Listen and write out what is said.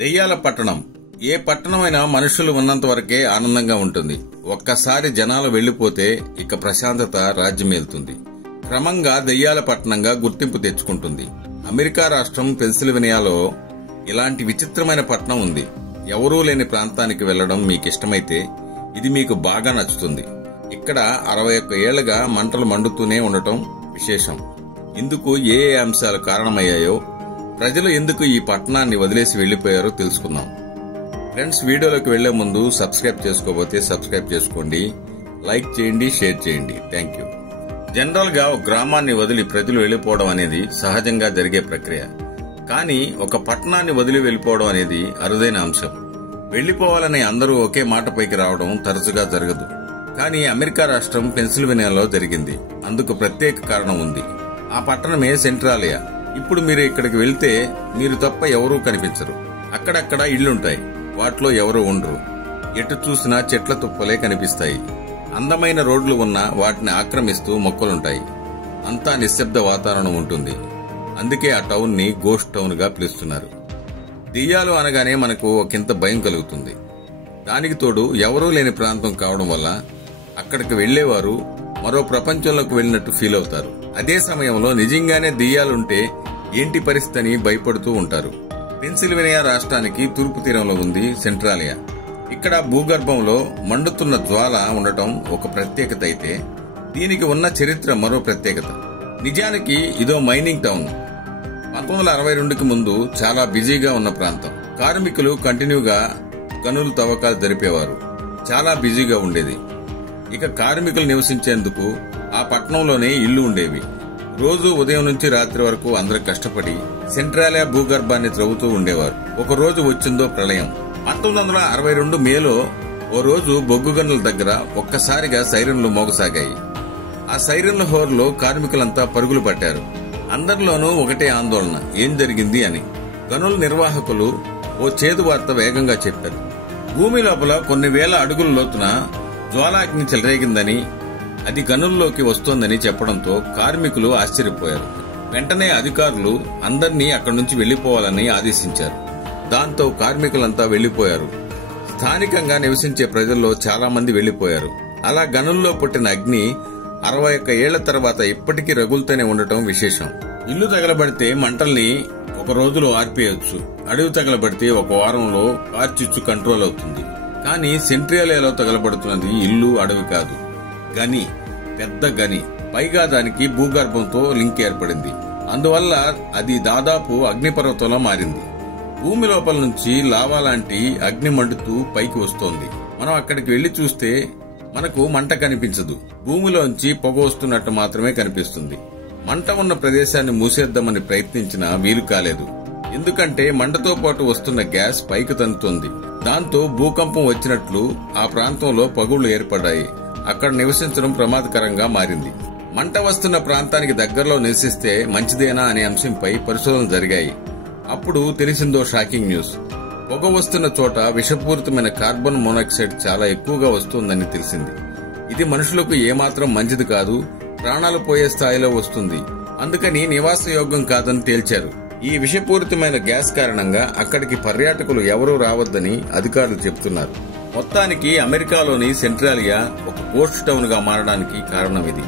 దెయ్యాల పట్టణం. ఏ పట్టణమైనా మనుషులు ఉన్నంత వరకే ఆనందంగా ఉంటుంది. ఒక్కసారి జనాలు వెళ్లిపోతే ఇక ప్రశాంతత రాజ్యమేలుతుంది. క్రమంగా దెయ్యాల పట్టణంగా గుర్తింపు తెచ్చుకుంటుంది. అమెరికా రాష్ట్రం పెన్సిల్వేనియాలో ఇలాంటి విచిత్రమైన పట్టణం ఉంది. ఎవరూ లేని ప్రాంతానికి వెళ్లడం మీకిష్టమైతే ఇది మీకు బాగా నచ్చుతుంది. ఇక్కడ 61 ఏళ్లుగా మంటలు మండుతూనే ఉండటం విశేషం. ఇందుకు ఏ అంశాలు కారణమయ్యాయో, ప్రజలు ఎందుకు ఈ పట్టణాన్ని వదిలేసి వెళ్లిపోయారో తెలుసుకుందాం. ఫ్రెండ్స్, వీడియోలోకి వెళ్లే ముందు సబ్స్క్రైబ్ చేసుకోకపోతే సబ్స్క్రైబ్ చేసుకోండి, లైక్ చేయండి, షేర్ చేయండి. Thank you. జనరల్ గా ఒక గ్రామాన్ని వదిలి ప్రజలు వెళ్లిపోవడం అనేది సహజంగా జరిగే ప్రక్రియ. కానీ ఒక పట్టణాన్ని వదిలి వెళ్లిపోవడం అనేది అరుదైన అంశం. వెళ్లిపోవాలని అందరూ ఒకే మాటపైకి రావడం తరచుగా జరగదు. కానీ అమెరికా రాష్ట్రం పెన్సిల్వేనియాలో జరిగింది. అందుకు ప్రత్యేక కారణం ఉంది. ఆ పట్టణమే సెంట్రాలియా. ఇప్పుడు మీరు ఇక్కడికి వెళ్తే మీరు తప్ప ఎవరూ కనిపించరు. అక్కడక్కడ ఇళ్లుంటాయి, వాటిలో ఎవరూ ఉండరు. ఎటు చూసినా చెట్ల తుప్పలే కనిపిస్తాయి. అందమైన రోడ్లు ఉన్నా వాటిని ఆక్రమిస్తూ మొక్కలుంటాయి. అంతా నిశ్శబ్ద వాతావరణం ఉంటుంది. అందుకే ఆ టౌన్ ని గోస్ట్ టౌన్ గా పిలుస్తున్నారు. దెయ్యాలు అనగానే మనకు ఒకంత భయం కలుగుతుంది. దానికి తోడు ఎవరూ లేని ప్రాంతం కావడం వల్ల అక్కడికి వెళ్లేవారు మరో ప్రపంచంలోకి వెళ్లినట్టు ఫీల్ అవుతారు. అదే సమయంలో నిజంగానే దెయ్యాలుంటే ఏంటి పరిస్థితి అని భయపడుతూ ఉంటారు. పెన్సిల్వేనియా రాష్ట్రానికి తూర్పు తీరంలో ఉంది సెంట్రాలియా. ఇక్కడ భూగర్భంలో మండుతున్న జ్వాల ఉండటం ఒక ప్రత్యేకత అయితే, దీనికి ఉన్న చరిత్ర మరో ప్రత్యేకత. నిజానికి ఇదో మైనింగ్ టౌన్. 1962కి ముందు చాలా బిజీగా ఉన్న ప్రాంతం. కార్మికులు కంటిన్యూగా గనులు తవ్వకాలు జరిపేవారు. చాలా బిజీగా ఉండేది. ఇక కార్మికులు నివసించేందుకు ఆ పట్టణంలోనే ఇళ్లు ఉండేవి. రోజు ఉదయం నుంచి రాత్రి వరకు అందరూ కష్టపడి సెంట్రాలియా భూగర్భాన్ని త్రవ్వుతూ ఉండేవారు. ఒక రోజు వచ్చిందో ప్రళయం. 1962 మేలో ఓ రోజు బొగ్గు గనుల దగ్గర ఒక్కసారిగా సైరన్లు మోగసాగాయి. ఆ సైరన్ల హోర్లో కార్మికులంతా పరుగులు పట్టారు. అందరిలోనూ ఒకటే ఆందోళన, ఏం జరిగింది అని. గనుల నిర్వాహకులు ఓ చేదు వార్త వేగంగా చెప్పారు. భూమి లోపల కొన్ని వేల అడుగుల లోతున జ్వాలాగ్ని చెలరేగిందని, అది గనుల్లోకి వస్తోందని చెప్పడంతో కార్మికులు ఆశ్చర్యపోయారు. వెంటనే అధికారులు అందర్నీ అక్కడి నుంచి వెళ్లిపోవాలని ఆదేశించారు. దాంతో కార్మికులంతా వెళ్లిపోయారు. స్థానికంగా నివసించే ప్రజల్లో చాలా మంది వెళ్లిపోయారు. అలా గనుల్లో పుట్టిన అగ్ని 61 ఏళ్ల తర్వాత ఇప్పటికీ రగులుతూనే ఉండటం విశేషం. ఇల్లు తగలబడితే మంటల్ని ఒక రోజులో ఆర్పేయొచ్చు. అడవి తగలబడితే ఒక వారంలో కార్చిచ్చు కంట్రోల్ అవుతుంది. కానీ సెంట్రాలియాలో తగలబడుతున్నది ఇల్లు, అడవి కాదు, గని, పెద్ద గని. పైగా దానికి భూగర్భంతో లింక్ ఏర్పడింది. అందువల్ల అది దాదాపు అగ్నిపర్వతంలో మారింది. భూమి లోపల నుంచి లావా లాంటి అగ్ని మండుతూ పైకి వస్తోంది. మనం అక్కడికి వెళ్లి చూస్తే మనకు మంట కనిపించదు. భూమిలోంచి పొగ వస్తున్నట్టు మాత్రమే కనిపిస్తుంది. మంట ఉన్న ప్రదేశాన్ని మూసేద్దామని ప్రయత్నించినా వీలు కాలేదు. ఎందుకంటే మంటతో పాటు వస్తున్న గ్యాస్ పైకి తన్నుతోంది. దాంతో భూకంపం వచ్చినట్లు ఆ ప్రాంతంలో పగుళ్లు ఏర్పడ్డాయి. అక్కడ నివసించడం ప్రమాదకరంగా మారింది. మంట వస్తున్న ప్రాంతానికి దగ్గరలో నివసిస్తే మంచిదేనా అనే అంశంపై పరిశోధనలు జరిగాయి. అప్పుడు తెలిసిందో షాకింగ్ న్యూస్. పొగ వస్తున్న చోట విషపూరితమైన కార్బన్ మోనాక్సైడ్ చాలా ఎక్కువగా వస్తోందని తెలిసింది. ఇది మనుషులకు ఏమాత్రం మంచిది కాదు, ప్రాణాలు పోయే స్థాయిలో వస్తుంది. అందుకని నివాసయోగ్యం కాదని తేల్చారు. ఈ విషపూరితమైన గ్యాస్ కారణంగా అక్కడికి పర్యాటకులు ఎవరూ రావద్దని అధికారులు చెబుతున్నారు. మొత్తానికి అమెరికాలోని సెంట్రాలియా ఒక గోస్ట్ టౌన్ గా మారడానికి కారణం ఇది.